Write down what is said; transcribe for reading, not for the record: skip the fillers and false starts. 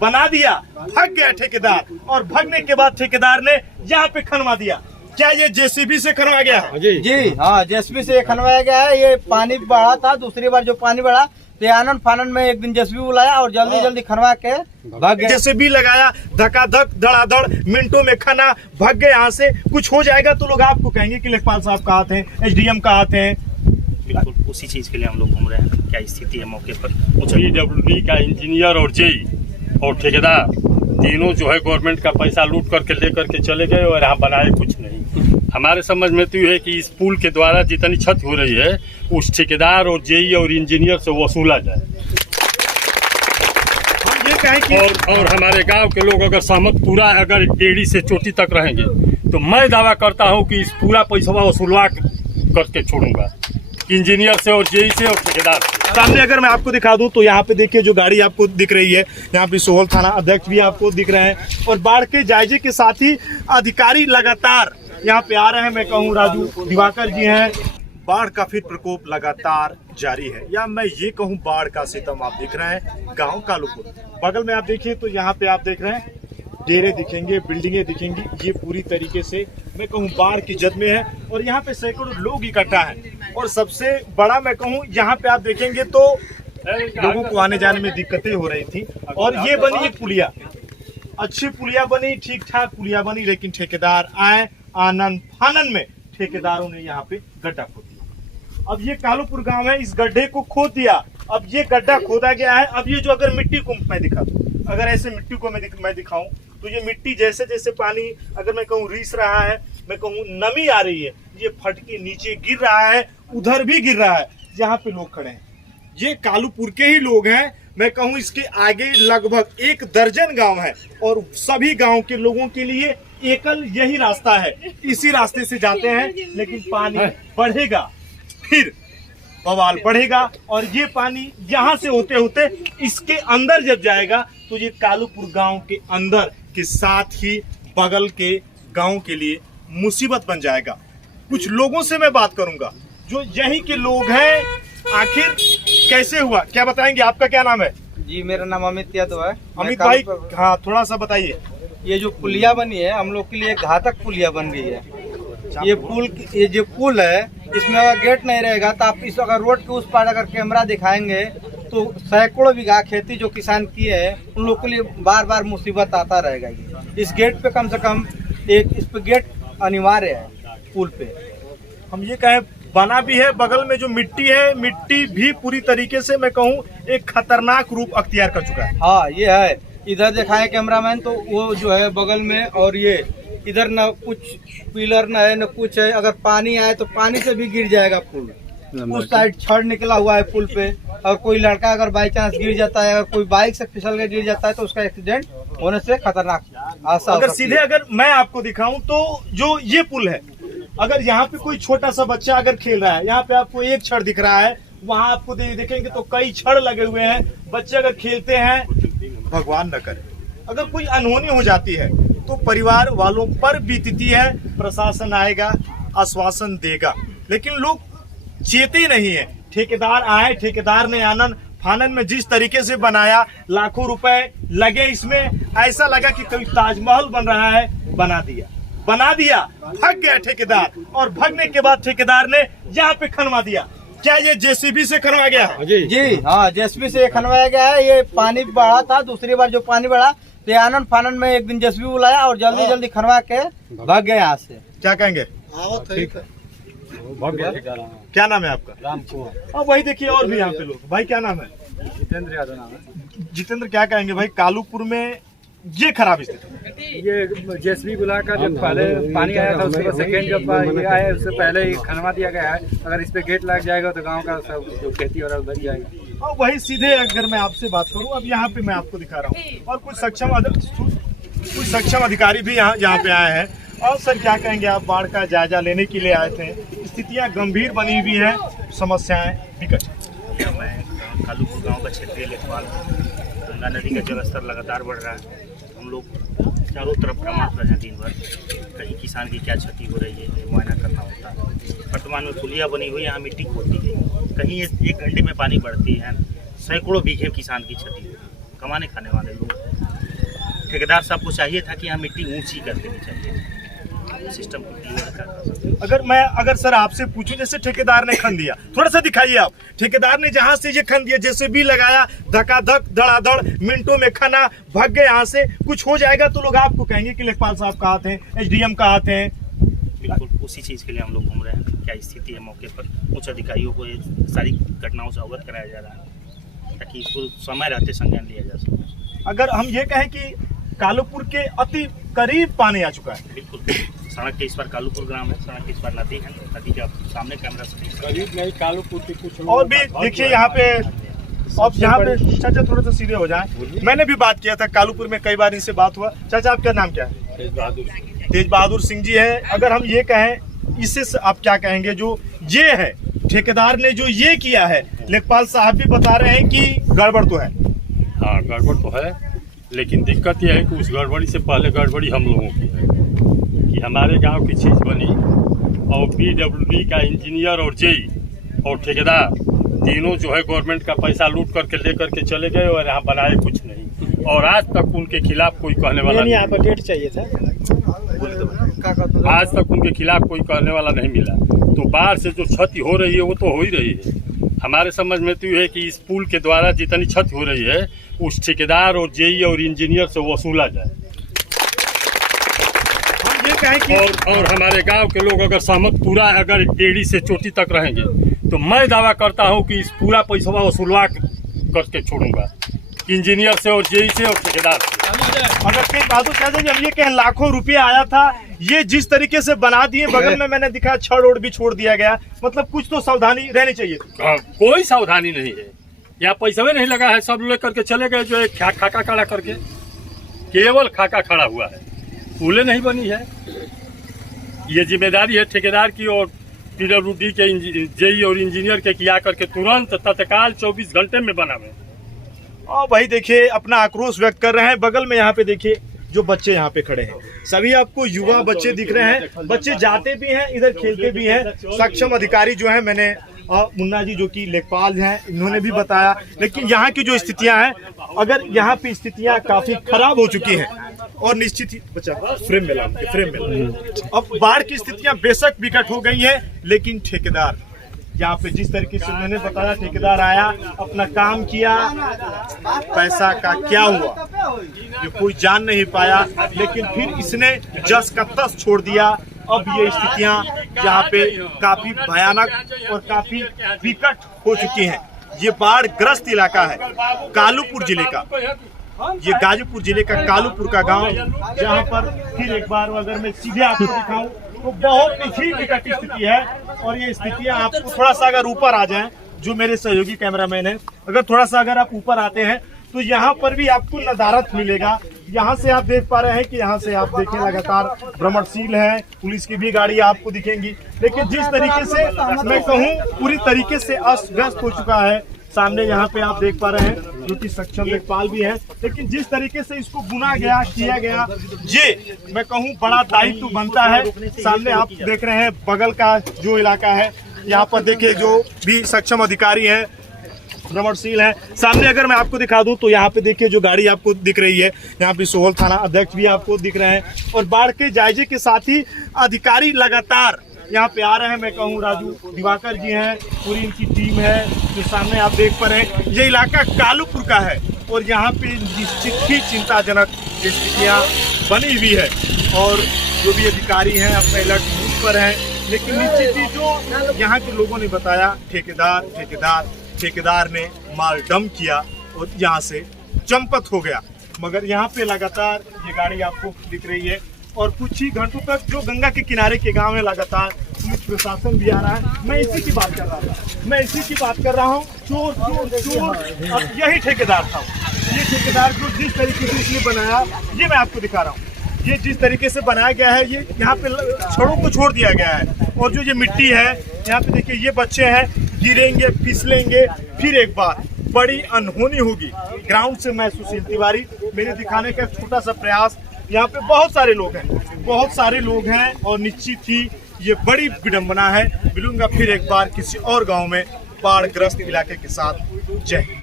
बना दिया, भाग गया ठेकेदार, और भागने के बाद ठेकेदार ने यहाँ पे खनवा दिया। क्या ये जेसीबी से खनवा गया है? जी हाँ, जेसीबी से खनवाया गया है। ये पानी बढ़ा था, दूसरी बार जो पानी बढ़ा तो आनंद फानन में एक दिन जेसीबी बुलाया और जल्दी खनवा के भाग गए। जेसीबी लगाया, धकाधक धड़ाधड़ मिनटों में खना, भाग गए यहाँ से। कुछ हो जाएगा तो लोग आपको कहेंगे कि लेखपाल साहब कहाँ थे, एसडीएम कहाँ थे। बिल्कुल उसी चीज के लिए हम लोग घूम रहे हैं। क्या स्थिति है मौके पर? PWD का इंजीनियर और जेई और ठेकेदार तीनों जो है गवर्नमेंट का पैसा लूट करके लेकर के चले गए और यहाँ बनाए कुछ नहीं। हमारे समझ में तो ये है कि इस पुल के द्वारा जितनी क्षति हो रही है उस ठेकेदार और जेई और इंजीनियर से वसूला जाए। हम ये कहें कि और हमारे गांव के लोग अगर सहमत पूरा अगर टेढ़ी से चोटी तक रहेंगे तो मैं दावा करता हूं कि इस पूरा पैसा वसूलवा करके छोड़ूंगा, इंजीनियर से और जेई से और ठेकेदार से। सामने अगर मैं आपको दिखा दूं तो यहाँ पे देखिए जो गाड़ी आपको दिख रही है, यहाँ पे सोहल थाना अध्यक्ष भी आपको दिख रहे हैं, और बाढ़ के जायजे के साथ ही अधिकारी लगातार यहाँ पे आ रहे हैं। मैं कहूँ राजू दिवाकर जी हैं। बाढ़ का फिर प्रकोप लगातार जारी है, या मैं ये कहूँ बाढ़ का सितम आप देख रहे हैं गाँव कालूपुर। बगल में आप देखिए तो यहाँ पे आप देख रहे हैं डेरे दिखेंगे, बिल्डिंगें दिखेंगी। ये पूरी तरीके से मैं कहूँ बाढ़ की जद में है, और यहाँ पे सैकड़ों लोग इकट्ठा हैं। और सबसे बड़ा मैं कहूँ यहाँ पे आप देखेंगे तो लोगों को आने जाने में दिक्कतें हो रही थी, और ये बनी एक पुलिया, अच्छी पुलिया बनी, ठीक ठाक पुलिया बनी, लेकिन ठेकेदार आए आनंद फानन में ठेकेदारों ने यहाँ पे गड्ढा खोद दिया। अब ये कालूपुर गांव है, इस गड्ढे को खोद दिया। अब ये गड्ढा खोदा गया है। अब ये जो अगर मिट्टी को मैं दिखा दूं, अगर ऐसे मिट्टी को मैं दिखाऊं तो ये मिट्टी जैसे जैसे पानी अगर मैं कहूँ रिस रहा है, मैं कहूँ नमी आ रही है, ये फट के नीचे गिर रहा है, उधर भी गिर रहा है जहाँ पे लोग खड़े हैं। ये कालूपुर के ही लोग हैं। मैं कहूँ इसके आगे लगभग 1 दर्जन गांव है, और सभी गांव के लोगों के लिए एकल यही रास्ता है, इसी रास्ते से जाते हैं। लेकिन पानी बढ़ेगा, फिर बवाल बढ़ेगा, और ये पानी यहाँ से होते होते इसके अंदर जब जाएगा तो ये कालूपुर गांव के अंदर के साथ ही बगल के गांव के लिए मुसीबत बन जाएगा। कुछ लोगों से मैं बात करूंगा जो यहीं के लोग हैं। आखिर कैसे हुआ, क्या बताएंगे? आपका क्या नाम है? जी मेरा नाम अमित यादव है। अमित भाई, हाँ थोड़ा सा बताइए। ये जो पुलिया बनी है हम लोग के लिए घातक पुलिया बन गई है। ये जो पुल है इसमें अगर गेट नहीं रहेगा तो आप इस अगर रोड के उस पार अगर कैमरा दिखाएंगे तो सैकड़ों बीघा खेती जो किसान किए हैं उन लोग के लिए बार बार मुसीबत आता रहेगा। ये इस गेट पे कम से कम इस पे गेट अनिवार्य है पुल पे। हम ये कहें बना भी है, बगल में जो मिट्टी है, मिट्टी भी पूरी तरीके से मैं कहूँ एक खतरनाक रूप अख्तियार कर चुका है। हाँ ये है, इधर दिखाए कैमरामैन तो वो जो है बगल में, और ये इधर न कुछ पिलर न है न कुछ है। अगर पानी आए तो पानी से भी गिर जाएगा पुल। उस साइड छड़ निकला हुआ है पुल पे, और कोई लड़का अगर बाई चांस गिर जाता है, अगर कोई बाइक से फिसल के गिर जाता है तो उसका एक्सीडेंट होने से खतरनाक हादसा। अगर सीधे अगर मैं आपको दिखाऊं तो जो ये पुल है, अगर यहाँ पे कोई छोटा सा बच्चा अगर खेल रहा है, यहाँ पे आपको एक छड़ दिख रहा है, वहाँ आपको देखेंगे तो कई छड़ लगे हुए हैं। बच्चे अगर खेलते हैं, भगवान न करे अगर कोई अनहोनी हो जाती है तो परिवार वालों पर बीतती है। प्रशासन आएगा, आश्वासन देगा, लेकिन लोग चेते नहीं है। ठेकेदार आए, ठेकेदार ने आनंद फानन में जिस तरीके से बनाया, लाखों रुपए लगे इसमें, ऐसा लगा कि कोई ताजमहल बन रहा है, बना दिया, भाग गया ठेकेदार, और भागने के बाद ठेकेदार ने यहाँ पे खनवा दिया। क्या ये जेसीबी से खनवा गया है? जी हाँ, जेसीबी से खनवाया गया है। ये पानी बढ़ा था, दूसरी बार जो पानी बढ़ा तो आनंद फानन में एक दिन जेसीबी बुलाया और जल्दी खनवा के भाग गए यहाँ से। क्या कहेंगे? ठीक है। क्या नाम है आपका? राम कुमार। वही देखिए और भी यहाँ पे लोग। भाई क्या नाम है? जितेंद्र यादव नाम है। जितेंद्र, क्या कहेंगे भाई कालूपुर में ये खराब स्थिति? ये जेसीबी बुलाकर जब पहले पानी आया था उसके बाद सेकेंड जब ये आया उससे पहले ही खनवा दिया गया है। अगर इस पे गेट लग जाएगा तो गांव का सब जो खेती हो रहा है बच जाएगा। और वही सीधे अगर मैं आपसे बात करूं, अब यहाँ पे मैं आपको दिखा रहा हूँ, और कुछ सक्षम अधिकारी भी यहाँ पे आए हैं। और सर क्या कहेंगे, आप बाढ़ का जायजा लेने के लिए आए थे, स्थितियाँ गंभीर बनी हुई हैं, समस्याएं विकट हैं। मैं कालूपुर गाँव का क्षेत्रीय लेखपाल हूँ। गंगा नदी का जलस्तर लगातार बढ़ रहा है। हम लोग चारों तरफ भ्रमण पर हैं दिन भर, कहीं किसान की क्या क्षति हो रही है मुआयना करना होता है। वर्तमान में पुलिया बनी हुई, यहाँ मिट्टी खोदती है, कहीं एक घंटे में पानी बढ़ती है, सैकड़ों बीघे किसान की क्षति, कमाने खाने वाले लोग ठेकेदार साहब को चाहिए था कि यहाँ मिट्टी ऊंची कर देनी चाहिए, सिस्टम को क्लियर कर। अगर सर आपसे पूछूं, जैसे ठेकेदार ने खन दिया, थोड़ा सा दिखाइए आप, ठेकेदार ने जहां से ये खन दिया, जैसे भी लगाया, धकाधक धड़ाधड़ मिनटों में खना, भाग गए यहाँ से, कुछ हो जाएगा तो लोग आपको कहेंगे कि लेखपाल साहब कहाँ थे, एसडीएम कहाँ थे। बिल्कुल उसी चीज के लिए हम लोग घूम रहे हैं, क्या स्थिति है मौके पर, उच्च अधिकारियों को ये सारी घटनाओं से अवगत कराया जा रहा है ताकि इसको समय रहते संज्ञान लिया जा सके। अगर हम ये कहें कि कालूपुर के अति करीब पानी आ चुका है, बिल्कुल सड़क के इस पर कालूपुर ग्राम है, सड़क के इस पर नदी है, नदी के सामने कैमरा से करीब नहीं कालूपुर के कुछ और भी देखिए यहाँ पे, अब यहाँ पे चाचा थोड़ा सा सीधे हो जाए। मैंने भी बात किया था कालूपुर में, कई बार इनसे बात हुआ। चाचा आपका नाम क्या है? तेज बहादुर सिंह जी है। अगर हम ये कहें, इससे आप क्या कहेंगे, जो ये है ठेकेदार ने जो ये किया है, लेखपाल साहब भी बता रहे हैं कि गड़बड़ तो है। हाँ गड़बड़ तो है, लेकिन दिक्कत यह है कि उस गड़बड़ी से पहले गड़बड़ी हम लोगों की है कि हमारे गांव की चीज़ बनी और पीडब्ल्यूडी का इंजीनियर और जेई और ठेकेदार तीनों जो है गवर्नमेंट का पैसा लूट करके ले करके चले गए और यहाँ बनाए कुछ नहीं, और आज तक उनके खिलाफ कोई कहने वाला नहीं। यहाँ पर डेट चाहिए था, आज तक उनके खिलाफ कोई कहने वाला नहीं मिला। तो बाढ़ से जो क्षति हो रही है वो तो हो ही रही है। हमारे समझ में तो ये है कि इस पुल के द्वारा जितनी क्षति हो रही है उस ठेकेदार और जेई और इंजीनियर से वसूला जाए। हम ये कहें कि और हमारे गांव के लोग अगर सहमत पूरा अगर एड़ी से चोटी तक रहेंगे तो मैं दावा करता हूं कि इस पूरा पैसा वसूलवा करके छोड़ूंगा, इंजीनियर से और जेई से और ठेकेदार से। अगर तेज बहादुर चाचा जी, हम ये कहें लाखों रुपया आया था, ये जिस तरीके से बना दिए, बगल में मैंने दिखा छड़ ओड़ भी छोड़ दिया गया, मतलब कुछ तो सावधानी रहनी चाहिए थी। कोई सावधानी नहीं है, यहाँ पैसा भी नहीं लगा है, सब ले करके चले गए, जो एक खाका खड़ा करके, केवल खाका खड़ा हुआ है, पुलें नहीं बनी है। ये जिम्मेदारी है ठेकेदार की और पीडब्ल्यूडी के जेई और इंजीनियर के किया करके तुरंत तत्काल 24 घंटे में बनावे। और भाई देखिए अपना आक्रोश व्यक्त कर रहे हैं। बगल में यहाँ पे देखिए जो बच्चे यहाँ पे खड़े हैं, सभी आपको युवा बच्चे दिख रहे हैं, बच्चे जाते भी हैं इधर खेलते भी हैं। सक्षम अधिकारी जो है, मैंने मुन्ना जी जो कि लेखपाल हैं, इन्होंने भी बताया, लेकिन यहाँ की जो स्थितियां हैं, अगर यहाँ पे स्थितियां काफी खराब हो चुकी हैं और निश्चित ही बच्चा फ्रेम में अब बाढ़ की स्थितियां बेशक विकट हो गई हैं, लेकिन ठेकेदार यहाँ पे जिस तरीके से मैंने बताया, ठेकेदार आया, अपना काम किया, पैसा का क्या हुआ ये कोई जान नहीं पाया, लेकिन फिर इसने जस का तस छोड़ दिया। अब ये स्थितियां यहाँ पे काफी भयानक और काफी विकट हो चुकी हैं। ये बाढ़ ग्रस्त इलाका है कालूपुर जिले का, ये गाजीपुर जिले का कालूपुर का गांव, जहां पर फिर एक बार अगर मैं सीधे आपको दिखाऊं तो बहुत ही विकट स्थिति है। और ये स्थितियां आपको थोड़ा सा अगर ऊपर आ जाएं, जो मेरे सहयोगी कैमरामैन है, अगर थोड़ा सा अगर आप ऊपर आते हैं तो यहाँ पर भी आपको नदारत मिलेगा। यहाँ से आप देख पा रहे हैं कि यहाँ से आप देखें लगातार भ्रमणशील है, पुलिस की भी गाड़ी आपको दिखेंगी, लेकिन जिस तरीके से मैं कहूँ पूरी तरीके से अस्त व्यस्त हो चुका है। सामने यहाँ पे आप देख पा रहे हैं जो कि सक्षम लेखपाल भी हैं, लेकिन जिस तरीके से इसको बुना गया, किया गया, ये मैं कहूँ बड़ा दायित्व बनता है। सामने आप देख रहे हैं बगल का जो इलाका है, यहाँ पर देखिए जो भी सक्षम अधिकारी हैं, भ्रमणशील है। सामने अगर मैं आपको दिखा दूं तो यहाँ पे देखिए जो गाड़ी आपको दिख रही है, यहाँ पे सोहल थाना अध्यक्ष भी आपको दिख रहे हैं और बाढ़ के जायजे के साथ ही अधिकारी लगातार यहाँ पे आ रहे हैं। मैं कहूँ राजू दिवाकर जी हैं, पूरी इनकी टीम है, जो सामने आप देख पा रहे हैं। ये इलाका कालूपुर का है और यहाँ पे निश्चित ही चिंताजनक स्थितियाँ बनी हुई है और जो भी अधिकारी हैं अपने अलर्ट मूड पर हैं, लेकिन निश्चित ही जो यहाँ के लोगों ने बताया, ठेकेदार ने माल डंप किया और यहाँ से चंपत हो गया। मगर यहाँ पे लगातार ये गाड़ी आपको दिख रही है और कुछ ही घंटों तक जो गंगा के किनारे के गांव में लगातार पुलिस प्रशासन भी आ रहा है। मैं इसी की बात कर रहा हूँ, चोर अब यही ठेकेदार था। ये ठेकेदार को जिस तरीके से इसने बनाया, ये मैं आपको दिखा रहा हूँ, ये जिस तरीके से बनाया गया है, ये यहाँ पे छड़ों को छोड़ दिया गया है और जो ये मिट्टी है यहाँ पे देखिए, ये बच्चे हैं, गिरेंगे, फिसलेंगे, फिर एक बार बड़ी अनहोनी होगी। ग्राउंड से मैं सुशील तिवारी, मेरे दिखाने का छोटा सा प्रयास। यहाँ पे बहुत सारे लोग हैं और निश्चित ही ये बड़ी विडंबना है। मिलूंगा फिर एक बार किसी और गांव में बाढ़ ग्रस्त इलाके के साथ। जय हिंद।